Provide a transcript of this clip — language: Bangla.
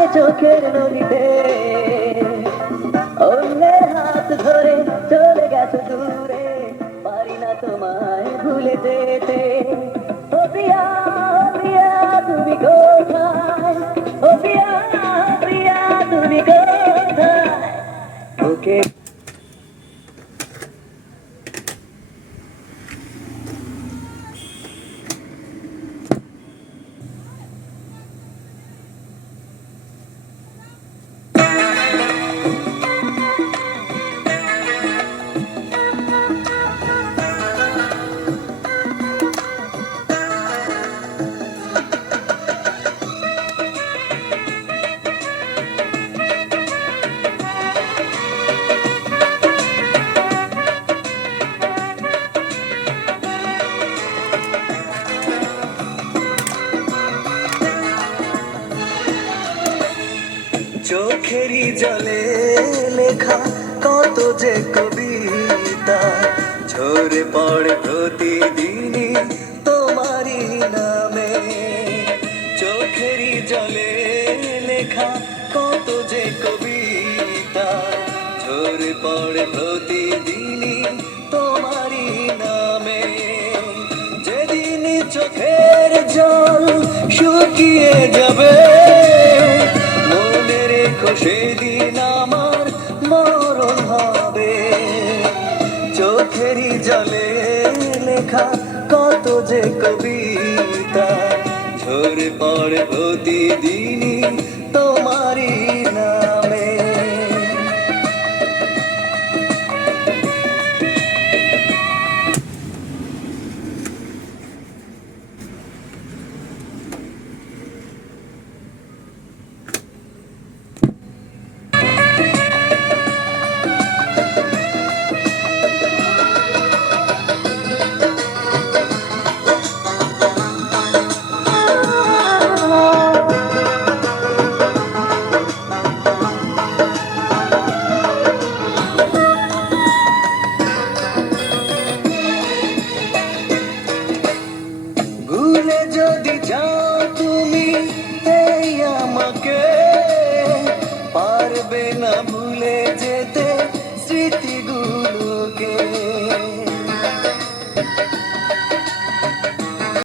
লাগে চোখের নদীতে। অন্যের হাত ধরে চলে গেছে দূরে, পারি না তোমায় ভুলে যেতে। ও প্রিয়া তুমি প্রিয়া তুমি ওকে চোখেরই জলে লেখা কত যে কবিতা। ঝরে পড়ে প্রতিদিনই তোমারই নামে। চোখেরই জলে লেখা কত যে কবিতা। ঝরে পড়ে প্রতিদিনই তোমারই নামে। যেদিন চোখের জল শুকিয়ে যাবে সেদিন আমার মরণ হবে। চোখেরই জলে লেখা কত যে কবিতা। ঝরে পড়ে প্রতিদিনই ভুলে যদি যাও তুমি এই আমাকে।